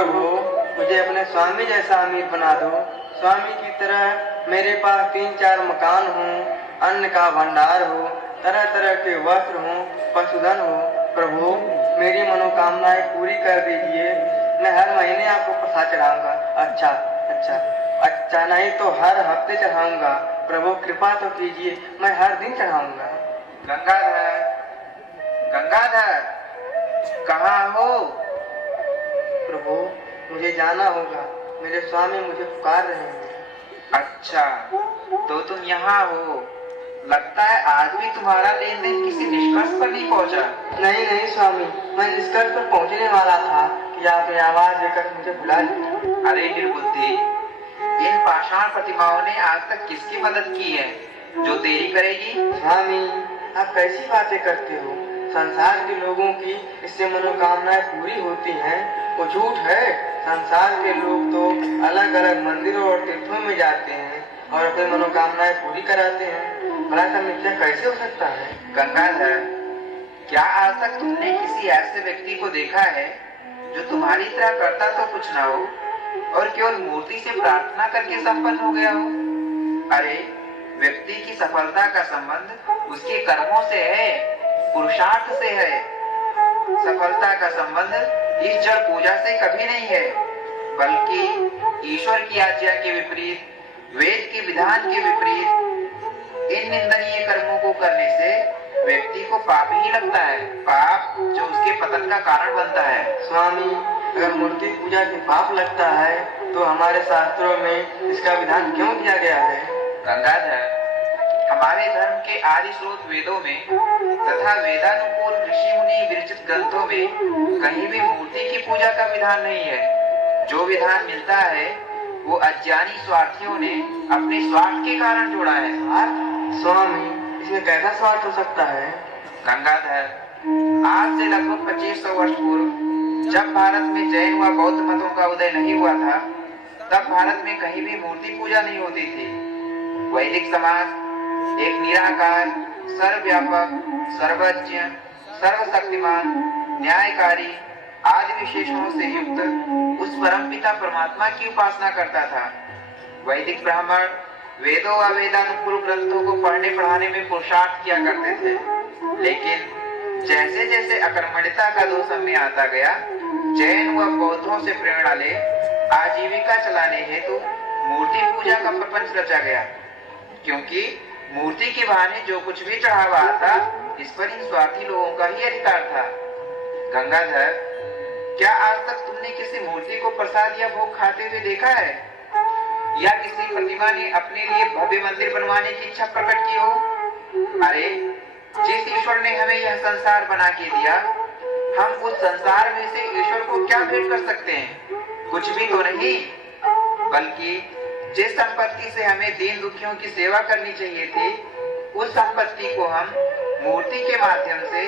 प्रभु मुझे अपने स्वामी जैसा अमीर बना दो। स्वामी की तरह मेरे पास 3-4 मकान हो, अन्न का भंडार हो, तरह तरह के वस्त्र हो, पशुधन हो। प्रभु मेरी मनोकामनाएं पूरी कर दीजिए। मैं हर महीने आपको प्रसाद चढ़ाऊंगा। अच्छा अच्छा अच्छा, नहीं तो हर हफ्ते चढ़ाऊंगा। प्रभु कृपा तो कीजिए, मैं हर दिन चढ़ाऊंगा। गंगाधर, गंगाधर, कहाँ हो? प्रभु मुझे जाना होगा, मेरे स्वामी मुझे पुकार रहे हैं। अच्छा, तो तुम यहाँ हो। लगता है आज भी तुम्हारा लेन देन किसी निष्कर्ष पर नहीं पहुँचा। नहीं नहीं स्वामी, मैं निष्कर्ष पर पहुँचने वाला था कि आपने आवाज देकर मुझे बुला लिया। अरे निर्बुद्धि, इन पाषाण प्रतिमाओं ने आज तक किसकी मदद की है जो तेरी करेगी? स्वामी आप कैसी बातें करते हो? संसार के लोगों की इससे मनोकामनाएं पूरी होती हैं, वो झूठ है। संसार के लोग तो अलग अलग मंदिरों और तीर्थों में जाते हैं और अपनी मनोकामनाएं पूरी कराते हैं। भला ऐसा मिथ्या कैसे हो सकता है? गंगाधर, क्या आज तक तुमने किसी ऐसे व्यक्ति को देखा है जो तुम्हारी तरह करता तो कुछ ना हो और केवल मूर्ति से प्रार्थना करके संपन्न हो गया हो? अरे व्यक्ति की सफलता का संबंध उसके कर्मों से है, पुरुषार्थ से है। सफलता का संबंध इस जड़ पूजा से कभी नहीं है, बल्कि ईश्वर की आज्ञा के विपरीत, वेद के विधान के विपरीत इन निंदनीय कर्मों को करने से व्यक्ति को पाप ही लगता है, पाप जो उसके पतन का कारण बनता है। स्वामी अगर मूर्ति पूजा के पाप लगता है तो हमारे शास्त्रों में इसका विधान क्यों किया गया है? गंगाधर, हमारे धर्म के आदि स्रोत वेदों में तथा वेदानुकूल ऋषि मुनि विरचित ग्रंथों में कहीं भी मूर्ति की पूजा का विधान नहीं है। जो विधान मिलता है वो अज्ञानी स्वार्थियों ने अपने स्वार्थ के कारण जोड़ा है। स्वामी इसमें कैसा स्वार्थ हो सकता है? गंगाधर, आज से लगभग 2500 वर्ष पूर्व जब भारत में जैन व बौद्ध मतों का उदय नहीं हुआ था, तब भारत में कहीं भी मूर्ति पूजा नहीं होती थी। वैदिक समाज एक निराकार, सर्वव्यापक, सर्वज्ञ, सर्वशक्तिमान, न्यायकारी आदि विशेषणों से युक्त उस परमपिता परमात्मा की उपासना करता था। वैदिक ब्राह्मण वेदों व वेदानुकूल ग्रंथों को पढ़ने पढ़ाने में पुरुषार्थ किया करते थे, लेकिन जैसे जैसे अकर्मण्यता का दो समय आता गया, जैन व बौद्धों से प्रेरणा ले आजीविका चलाने हेतु मूर्ति पूजा का प्रपंच रचा गया, क्योंकि मूर्ति के बहाने जो कुछ भी चढ़ावा आता इस पर इन स्वार्थी लोगों का ही अधिकार था। गंगाधर, क्या आज तक तुमने किसी मूर्ति को प्रसाद या भोग खाते हुए देखा है, या किसी प्रतिमा ने अपने लिए भव्य मंदिर बनवाने की इच्छा प्रकट की हो? अरे जिस ईश्वर ने हमें यह संसार बना के दिया, हम उस संसार में से ईश्वर को क्या भेंट कर सकते हैं? कुछ भी तो नहीं, बल्कि जिस संपत्ति से हमें दीन दुखियों की सेवा करनी चाहिए थी, उस संपत्ति को हम मूर्ति के माध्यम से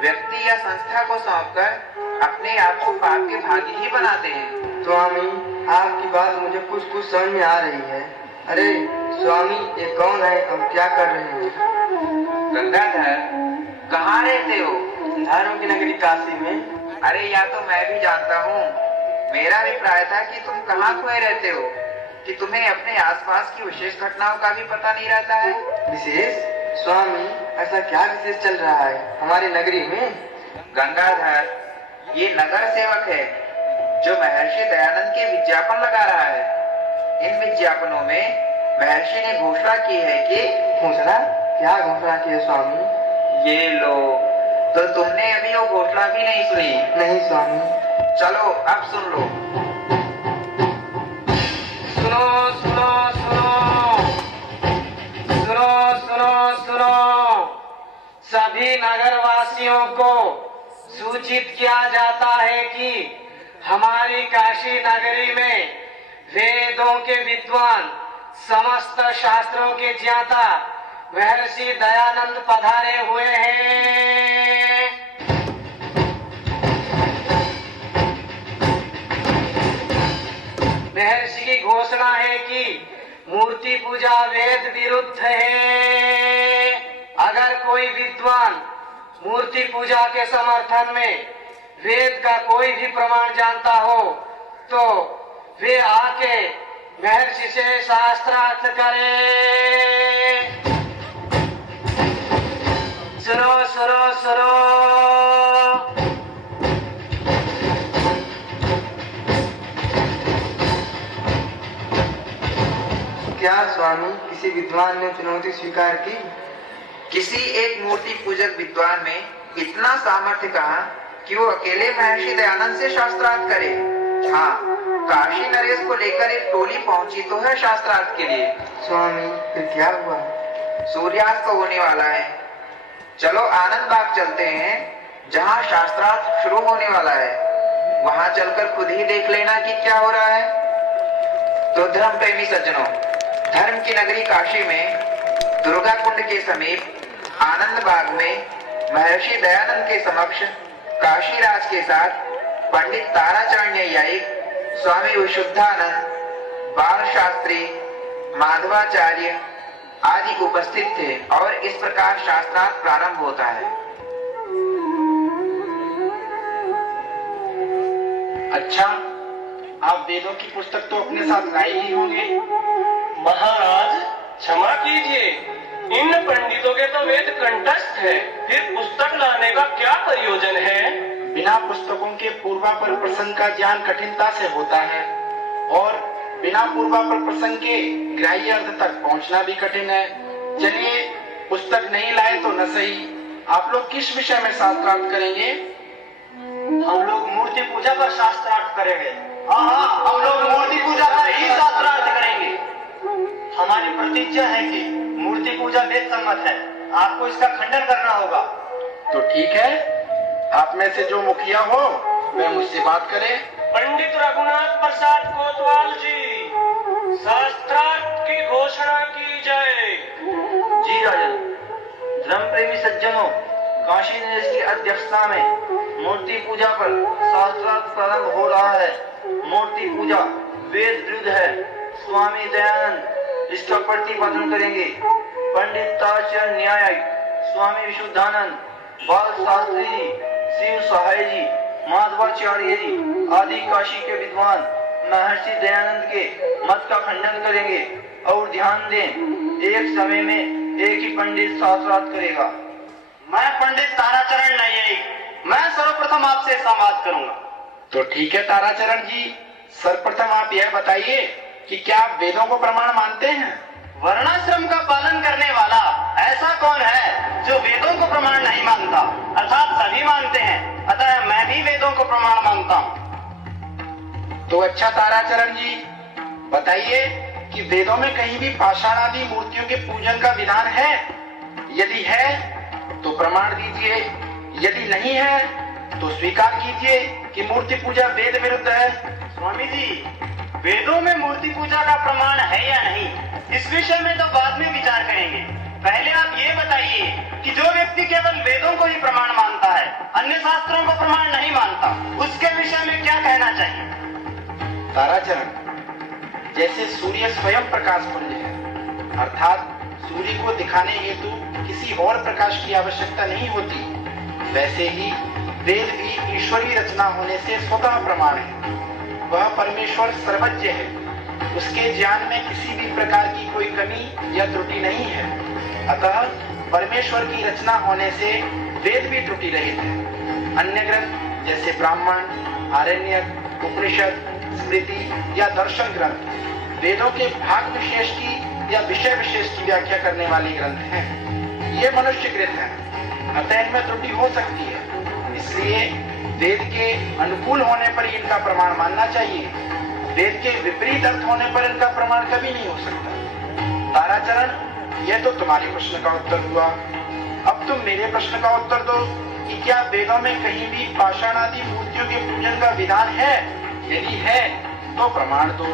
व्यक्ति या संस्था को सौंपकर अपने आप को पाप के भागी ही बनाते हैं। स्वामी आपकी बात मुझे कुछ समझ में आ रही है। अरे स्वामी ये कौन है और क्या कर रहे हैं? गंगाधर, कहाँ रहते हो? धर्म की नगरी काशी में। अरे या तो मैं भी जानता हूँ। मेरा अभिप्राय था कि तुम कहाँ खोए रहते हो, कि तुम्हें अपने आसपास की विशेष घटनाओं का भी पता नहीं रहता है। विशेष? स्वामी ऐसा क्या विशेष चल रहा है हमारी नगरी में? गंगाधर, ये नगर सेवक है जो महर्षि दयानंद के विज्ञापन लगा रहा है। इन विज्ञापनों में महर्षि ने घोषणा की है कि घोषणा? क्या घोषणा की है स्वामी? ये लो, तो तुमने अभी वो घोषणा भी नहीं सुनी? नहीं स्वामी। चलो अब सुन लो। सुनो सुनो सुनो सुनो सुनो सुनो, सभी नगरवासियों को सूचित किया जाता है कि हमारी काशी नगरी में वेदों के विद्वान, समस्त शास्त्रों के ज्ञाता महर्षि दयानंद पधारे हुए हैं। महर्षि की घोषणा है कि मूर्ति पूजा वेद विरुद्ध है। अगर कोई विद्वान मूर्ति पूजा के समर्थन में वेद का कोई भी प्रमाण जानता हो तो वे आके महर्षि से शास्त्रार्थ करे। सुनो सुनो सुनो। क्या स्वामी किसी विद्वान ने चुनौती स्वीकार की? किसी एक मूर्ति पूजक विद्वान में इतना सामर्थ्य कहा कि वो अकेले महर्षि दयानंद से शास्त्रार्थ करे। हाँ, काशी नरेश को लेकर एक टोली पहुंची तो है शास्त्रार्थ के लिए। स्वामी फिर क्या हुआ? सूर्यास्त को होने वाला है। चलो आनंद बाग चलते हैं, जहाँ शास्त्रार्थ शुरू होने वाला है। वहाँ चलकर खुद ही देख लेना कि क्या हो रहा है। तो धर्म प्रेमी सज्जनों, धर्म की नगरी काशी में दुर्गा कुंड के समीप आनंद बाग में महर्षि दयानंद के समक्ष काशी राज के साथ पंडित ताराचरण न्यायिक, स्वामी विशुद्धानंद, बाल शास्त्री, माधवाचार्य आदि उपस्थित थे और इस प्रकार शास्त्रार्थ प्रारंभ होता है। अच्छा, आप वेदों की पुस्तक तो अपने साथ लाए ही होंगे। महाराज क्षमा कीजिए, इन पंडितों के तो वेद कंठस्थ है, फिर पुस्तक लाने का क्या प्रयोजन है? बिना पुस्तकों के पूर्वापर प्रसंग का ज्ञान कठिनता से होता है और बिना पूर्वापर प्रसंग के ग्राह्य अर्थ तक पहुंचना भी कठिन है। चलिए, पुस्तक नहीं लाए तो न सही, आप लोग किस विषय में शास्त्रार्थ करेंगे? हम लोग मूर्ति पूजा पर शास्त्रार्थ करेंगे। हाँ, हम लोग मूर्ति पूजा का ही शास्त्रार्थ करेंगे। हमारी प्रतिज्ञा है कि मूर्ति पूजा वेद सम्मत है, आपको इसका खंडन करना होगा। तो ठीक है, आप में से जो मुखिया हो वह मुझसे बात करे। पंडित रघुनाथ प्रसाद कोतवाल जी, शास्त्रार्थ की घोषणा की जाए। जी राजन। धर्म प्रेमी सज्जनों, काशी नरेश की अध्यक्षता में मूर्ति पूजा पर शास्त्रार्थ प्रारंभ हो रहा है। मूर्ति पूजा वेद विरुद्ध है। स्वामी दयानंद इसका प्रतिपादन करेंगे। पंडित ताराचरण न्यायिक, स्वामी विशुद्धानंद, बाल शास्त्री जी, शिव सहाय जी, माधवाचार्य जी आदि काशी के विद्वान महर्षि दयानंद के मत का खंडन करेंगे। और ध्यान दें, एक समय में एक ही पंडित शास्त्रार्थ करेगा। मैं पंडित ताराचरण न्यायिक, मैं सर्वप्रथम आपसे संवाद करूंगा। तो ठीक है ताराचरण जी, सर्वप्रथम आप यह बताइए कि क्या आप वेदों को प्रमाण मानते हैं? वर्णाश्रम का पालन करने वाला ऐसा कौन है जो वेदों को प्रमाण नहीं मानता? अर्थात सभी मानते हैं, अतः मैं भी वेदों को प्रमाण मानता हूँ। तो अच्छा ताराचरण जी, बताइए कि वेदों में कहीं भी पाषाण आदि मूर्तियों के पूजन का विधान है? यदि है तो प्रमाण दीजिए, यदि नहीं है तो स्वीकार कीजिए कि मूर्ति पूजा वेद विरुद्ध है। स्वामी जी, वेदों में मूर्ति पूजा का प्रमाण है या नहीं, इस विषय में तो बाद में विचार करेंगे। पहले आप ये बताइए कि जो व्यक्ति केवल वेदों को ही प्रमाण मानता है, अन्य शास्त्रों को प्रमाण नहीं मानता, उसके विषय में क्या कहना चाहिए? ताराचरण, जैसे सूर्य स्वयं प्रकाश पुंज है, अर्थात सूर्य को दिखाने हेतु किसी और प्रकाश की आवश्यकता नहीं होती, वैसे ही वेद भी ईश्वरीय रचना होने से स्वतः प्रमाण है। वह परमेश्वर सर्वज्ञ है, उसके ज्ञान में किसी भी प्रकार की कोई कमी या त्रुटि नहीं है। अतः परमेश्वर की रचना होने से वेद भी त्रुटि रहित है। अन्य ग्रंथ जैसे ब्राह्मण, आरण्यक, उपनिषद, स्मृति या दर्शन ग्रंथ वेदों के भाग विशेष की या विषय विशेष की व्याख्या करने वाले ग्रंथ हैं। ये मनुष्यकृत हैं, अतः इनमें त्रुटि हो सकती है। इसलिए वेद के अनुकूल होने पर इनका प्रमाण मानना चाहिए, वेद के विपरीत अर्थ होने पर इनका प्रमाण कभी नहीं हो सकता। ताराचरण, यह तो तुम्हारे प्रश्न का उत्तर हुआ। अब तुम मेरे प्रश्न का उत्तर दो कि क्या वेदों में कहीं भी पाषाण आदि मूर्तियों के पूजन का विधान है? यदि है तो प्रमाण दो,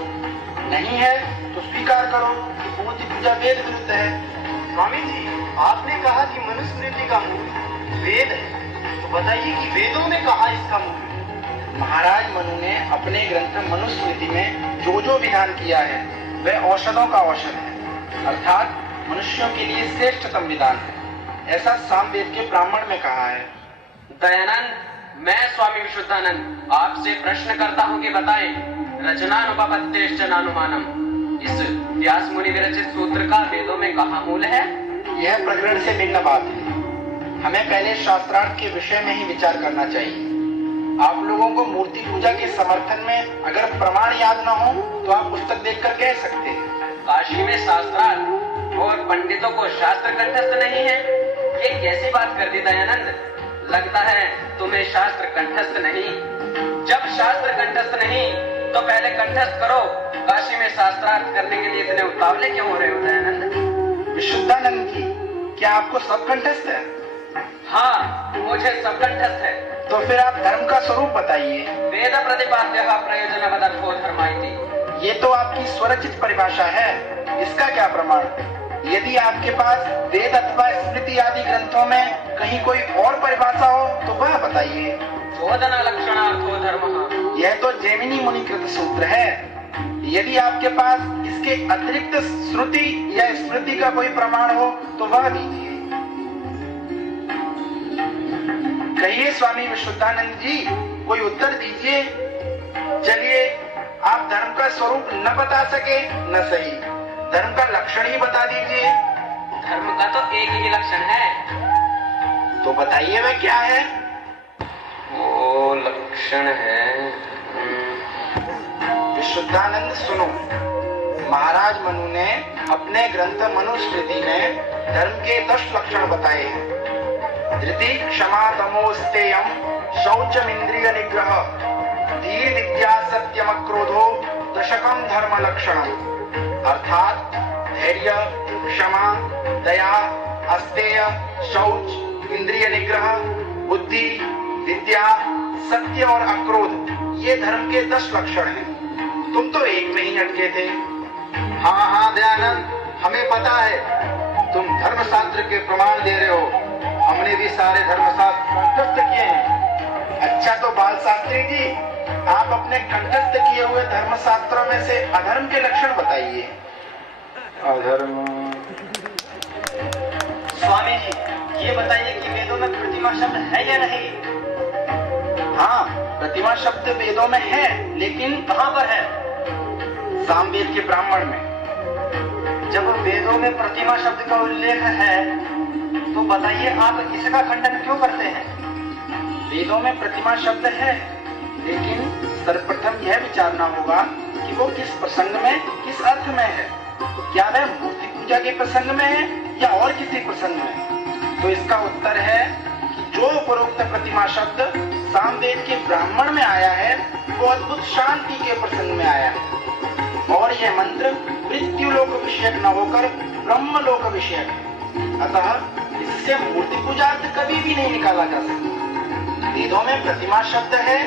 नहीं है तो स्वीकार करो कि मूर्ति पूजा वेद विरुद्ध है। स्वामी जी, आपने कहा कि मनुस्मृति का मूल वेद है, तो बताइए कि वेदों में कहा इसका मूल? महाराज मनु ने अपने ग्रंथ मनुस्मृति में जो जो विधान किया है वह औषधों का औषध है, अर्थात मनुष्यों के लिए श्रेष्ठतम विधान है, ऐसा सामवेद के ब्राह्मण में कहा है। दयानंद, मैं स्वामी विशुद्धानंद आपसे प्रश्न करता हूँ कि बताएं, रचनानुपपत्तेश्च नानुमानम। इस व्यास मुनि विरचित सूत्र का वेदों में कहाँ मूल है? यह प्रकरण से भिन्न बात है। हमें पहले शास्त्रार्थ के विषय में ही विचार करना चाहिए। आप लोगों को मूर्ति पूजा के समर्थन में अगर प्रमाण याद न हो तो आप पुस्तक देखकर कह सकते हैं। काशी में शास्त्रार्थ और पंडितों को शास्त्र कंठस्थ नहीं है, ये कैसी बात कर दी दयानंद? लगता है तुम्हें शास्त्र कंठस्थ नहीं। जब शास्त्र कंठस्थ नहीं तो पहले कंठस्थ करो। काशी में शास्त्रार्थ करने के लिए इतने उतावले क्यों हो रहे हो दयानंद? विशुद्धानंद जी, क्या आपको सब कंठस्थ है? हाँ, मुझे सब कंठस्थ है। तो फिर आप धर्म का स्वरूप बताइए। वेद प्रतिपाद्यः प्रयोजनवदर्थो धर्म इति। ये तो आपकी स्वरचित परिभाषा है, इसका क्या प्रमाण? यदि आपके पास वेद अथवा स्मृति आदि ग्रंथों में कहीं कोई और परिभाषा हो तो वह बताइए। बोधना लक्षणार्थो धर्मः। यह तो जैमिनी मुनिकृत सूत्र है। यदि आपके पास इसके अतिरिक्त श्रुति या स्मृति का कोई प्रमाण हो तो वह दीजिए। कहिए स्वामी विशुद्धानंद जी, कोई उत्तर दीजिए। चलिए, आप धर्म का स्वरूप न बता सके न सही, धर्म का लक्षण ही बता दीजिए। धर्म का तो एक ही लक्षण है। तो बताइए वह क्या है? वो लक्षण है विशुद्धानंद सुनो, महाराज मनु ने अपने ग्रंथ मनुस्मृति में धर्म के 10 लक्षण बताए हैं। धृति, क्षमा, तमोस्तेयम, शौचम, इंद्रिय निग्रह, धीर, विद्या, सत्यम, क्रोधो, दशकम धर्म लक्षणम। अर्थात धैर्य, क्षमा, दया, अस्तेय, शौच, इंद्रिय निग्रह, बुद्धि, विद्या, सत्य और अक्रोध, ये धर्म के 10 लक्षण हैं। तुम तो एक में ही अटके थे। हाँ हाँ दयानंद, हमें पता है तुम धर्मशास्त्र के प्रमाण दे रहे हो। हमने भी सारे धर्मशास्त्र कंठस्थ किए हैं। अच्छा, तो बाल शास्त्री जी, आप अपने कंठस्थ किए हुए धर्मशास्त्रों में से अधर्म के लक्षण बताइए। अधर्म? स्वामी जी, ये बताइए कि वेदों में प्रतिमा शब्द है या नहीं? हाँ, प्रतिमा शब्द वेदों में है, लेकिन कहाँ पर है? सामवेद के ब्राह्मण में। जब वेदों में प्रतिमा शब्द का उल्लेख है तो बताइए आप इसका खंडन क्यों करते हैं? वेदों में प्रतिमा शब्द है, लेकिन सर्वप्रथम यह विचारना होगा कि वो किस प्रसंग में, किस अर्थ में है। क्या वह मूर्ति पूजा के प्रसंग में है या और किसी प्रसंग में? तो इसका उत्तर है कि जो उपरोक्त प्रतिमा शब्द सामवेद के ब्राह्मण में आया है वो अद्भुत शांति के प्रसंग में आया है, और यह मंत्र मृत्युलोक विषयक न होकर ब्रह्मलोक विषयक है। अतः इससे मूर्ति पूजा कभी भी नहीं निकाला जा सकता। वेदों में प्रतिमा शब्द है,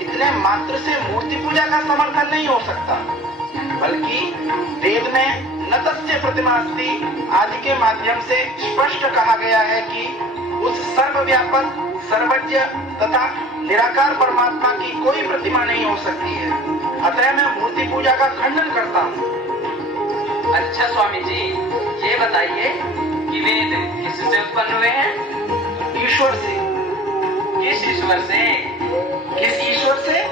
इतने मात्र से मूर्ति पूजा का समर्थन नहीं हो सकता, बल्कि वेद में न तस्य प्रतिमास्ति आदि के माध्यम से स्पष्ट कहा गया है कि उस सर्वव्यापक, सर्वज्ञ तथा निराकार परमात्मा की कोई प्रतिमा नहीं हो सकती है। अतः मैं मूर्ति पूजा का खंडन करता हूँ। अच्छा स्वामी जी, ये बताइए कि वेद किससे उत्पन्न हुए हैं? ईश्वर से। किस ईश्वर से? किस ईश्वर से?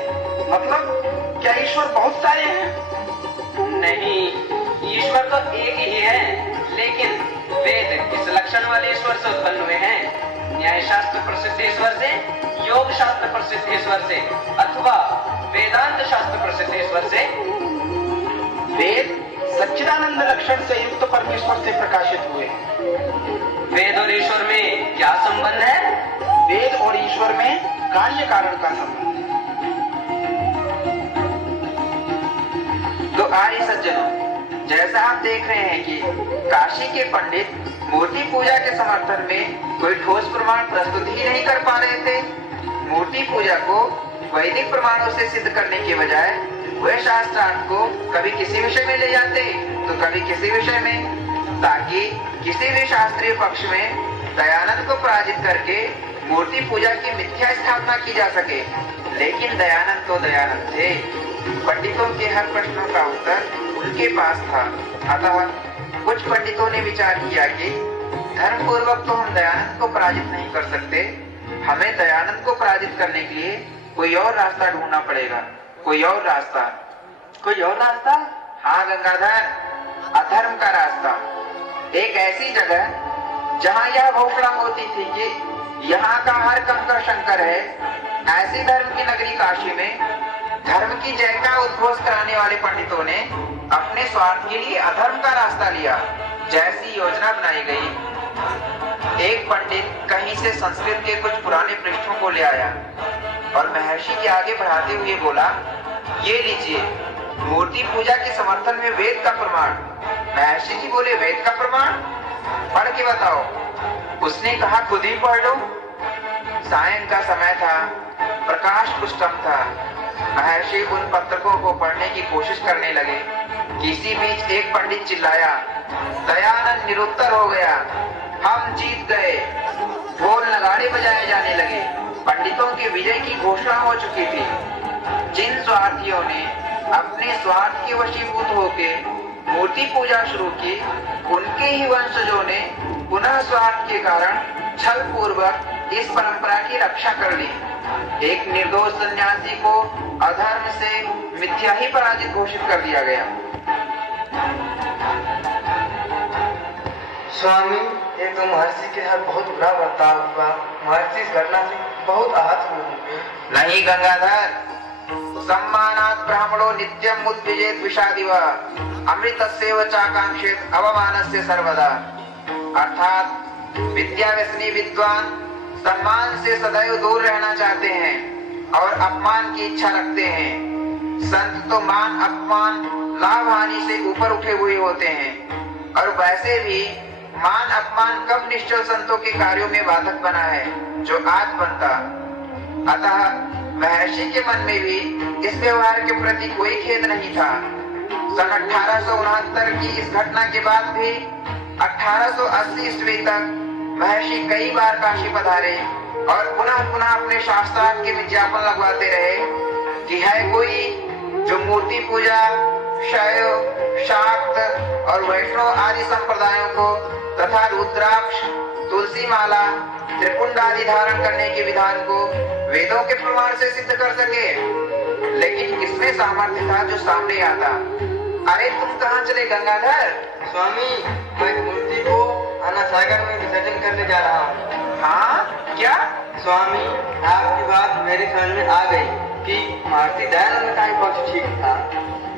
मतलब क्या ईश्वर बहुत सारे हैं? नहीं, ईश्वर तो एक ही है, लेकिन वेद किस लक्षण वाले ईश्वर से उत्पन्न हुए हैं? न्याय शास्त्र प्रसिद्ध ईश्वर से, योग शास्त्र प्रसिद्ध ईश्वर से, अथवा वेदांत शास्त्र प्रसिद्ध ईश्वर से? वेद सच्चिदानंद लक्षण से युक्त परमेश्वर से प्रकाशित हुए। वेद और ईश्वर में क्या संबंध है? वेद और ईश्वर में कार्य कारण का संबंध है। तो आर्य सज्जनों, जैसा आप देख रहे हैं कि काशी के पंडित मूर्ति पूजा के समर्थन में कोई ठोस प्रमाण प्रस्तुत ही नहीं कर पा रहे थे। मूर्ति पूजा को वैदिक प्रमाणों से सिद्ध करने के बजाय वे शास्त्रार्थ को कभी किसी विषय में ले जाते तो कभी किसी विषय में, ताकि किसी भी शास्त्रीय पक्ष में दयानंद को पराजित करके मूर्ति पूजा की मिथ्या स्थापना की जा सके। लेकिन दयानंद तो दयानंद थे, पंडितों के हर प्रश्नों का उत्तर उनके पास था। अतः कुछ पंडितों ने विचार किया कि धर्म पूर्वक तो हम दयानंद को पराजित नहीं कर सकते, हमें दयानंद को पराजित करने के लिए कोई और रास्ता ढूंढना पड़ेगा, कोई और रास्ता। कोई और रास्ता? हाँ गंगाधर, अधर्म का रास्ता। एक ऐसी जगह जहाँ यह घोषणा होती थी कि यहाँ का हर कंकर शंकर है, ऐसी धर्म की नगरी काशी में धर्म की जय का उद्घोष कराने वाले पंडितों ने अपने स्वार्थ के लिए अधर्म का रास्ता लिया। जैसी योजना बनाई गई, एक पंडित कहीं से संस्कृत के कुछ पुराने पृष्ठों को ले आया और महर्षि के आगे बढ़ाते हुए बोला, ये लीजिए, मूर्ति पूजा के समर्थन में वेद का प्रमाण। महर्षि जी बोले, वेद का प्रमाण? पढ़ के बताओ। उसने कहा, खुद ही पढ़ लो। सायं का समय था, प्रकाश कुछ कम था। महर्षि उन पत्रकों को पढ़ने की कोशिश करने लगे। किसी बीच एक पंडित चिल्लाया, दयानंद निरुत्तर हो गया, हम जीत गए। ढोल नगाड़े बजाए जाने लगे। पंडितों की विजय की घोषणा हो चुकी थी। जिन स्वार्थियों ने अपने स्वार्थ के वशीभूत होकर मूर्ति पूजा शुरू की, उनके ही वंशजों ने पुनः स्वार्थ के कारण छल पूर्वक इस परंपरा की रक्षा कर ली। एक निर्दोष सन्यासी को अधर्म से मिथ्या ही पराजित घोषित कर दिया गया। स्वामी, ये तो महर्षि के साथ बहुत बुरा बर्ताव हुआ। महर्षि इस घटना से बहुत आहत हुए होंगे। नहीं गंगाधर, सम्मानात् ब्राह्मणो नित्यम उद्विजेत विषादिव अमृतस्यैव चाकांक्षेत अवमानस्य सर्वदा। अर्थात विद्या व्यसनी विद्वान सम्मान से सदैव दूर रहना चाहते हैं और अपमान की इच्छा रखते हैं। संत तो मान अपमान लाभ हानि से ऊपर उठे हुए होते हैं, और वैसे भी मान अपमान कब निश्चल संतों के कार्यों में बाधक बना है, जो आज बनता। अतः महर्षि के मन में भी इस व्यवहार के प्रति कोई खेद नहीं था। सन 1869 की इस घटना के बाद भी 1880 ईस्वी तक महर्षि कई बार काशी पधारे और पुनः पुनः अपने शास्त्रार्थ के विज्ञापन लगवाते रहे कि है कोई जो मूर्ति पूजा, शैव, शाक्त और वैष्णव आदि संप्रदायों को तथा रुद्राक्ष, तुलसी माला, त्रिपुंड आदि धारण करने के विधान को वेदों के प्रमाण से सिद्ध कर सके। लेकिन किसमें सामर्थ्य था जो सामने आता? अरे तुम कहाँ चले गंगाधर? स्वामी, मैं इस मूर्ति को अनासागर में विसर्जन करने जा रहा हूँ। हाँ क्या? स्वामी, आपकी बात मेरे समझ में आ गई कि महर्षि दयानंद का ही पक्ष ठीक था।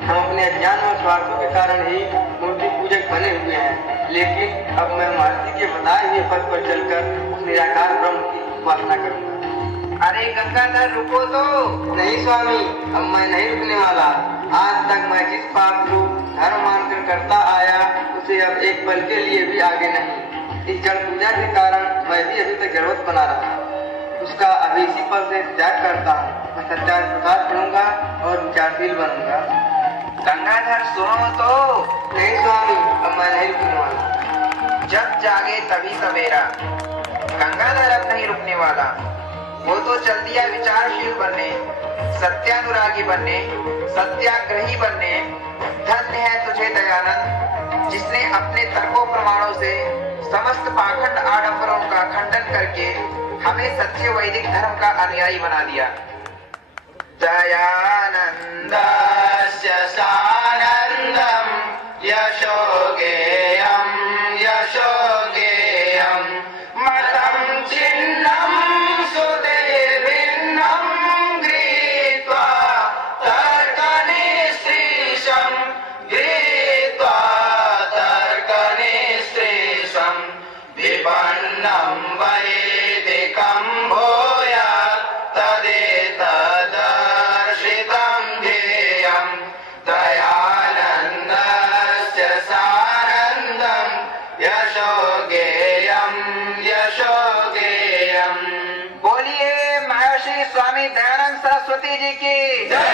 हम अपने अज्ञान और स्वार्थों के कारण ही मूर्ति पूजक बने हुए हैं, लेकिन अब मैं महर्षि के बताए हुए पथ पर चलकर उस निराकार ब्रह्म की उपासना करूंगा। अरे गंगाधर, रुको तो। नहीं स्वामी, अब मैं नहीं रुकने वाला। आज तक मैं जिस पाप को धर्म मानकर करता आया, उसे अब एक पल के लिए भी आगे नहीं। इस जड़ पूजा के कारण मैं भी अभी तक जड़वत बना रहा, उसका अभी इसी पल से त्याग करता हूँ। मैं सत्याग्रह प्रकाश करूंगा और विचारशील बनूंगा। गंगाधर सुनो तो। नहीं स्वामी, अब मैं नहीं रुकने वाला। जब जागे तभी सवेरा। गंगाधर अब नहीं रुकने वाला। वो तो चल दिया विचारशील बनने, सत्यानुरागी बनने, सत्याग्रही बनने। धन्य है तुझे दयानंद, जिसने अपने तर्कों प्रमाणों से समस्त पाखंड आडंबरों का खंडन करके हमें सच्चे वैदिक धर्म का अनुयायी बना दिया। दयानंदस्य सानंदम यशो गेयम यशो गेयम मतम छिन्नम सुदेर्भिन्नम गृहीत्वा तर्कनिस्त्रीशं गृहीत्वा तर्कनिस्त्रीशं विपन्नं वैदिकं भूयात् तदेतदर्शितं ध्येयं दयानन्दस्य सानन्दं यशो गेयं यशो गेयं। बोलिए महर्षि स्वामी दयानंद सरस्वती जी की जय।